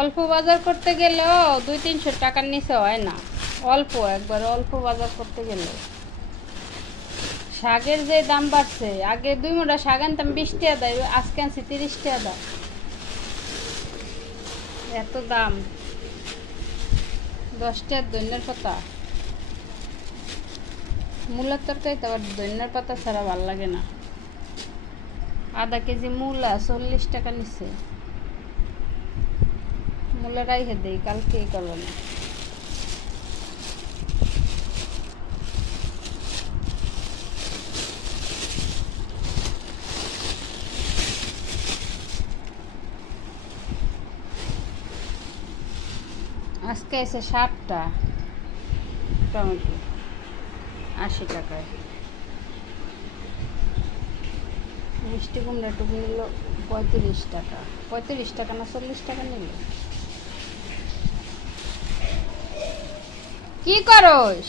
অল্প বাজার করতে গেলেও 200-300 টাকার নিচে হয় না। অল্প একবার অল্প বাজার করতে গেলে শাকের যে দাম বাড়ছে, আগে 2 মুঠা শাক আনতাম 20 টাকা দেয়, আজকে আনছি 30 টাকা দাম। এত দাম। 10 টাকার ধনিয়ার পাতা, মূলার তরকারি তো আবার ধনিয়ার পাতা ছাড়া ভালো লাগে না। আধা কেজি মূলা 40 টাকা নিচ্ছে। মূলা রাইখে দেই, কালকে করবো না। আজকে এসে 60টা টমেটো 80 টাকায়। মিষ্টি কুমড়া টুকু নিল 35 টাকা। 35 টাকা না 40 টাকা নিল। কি করস?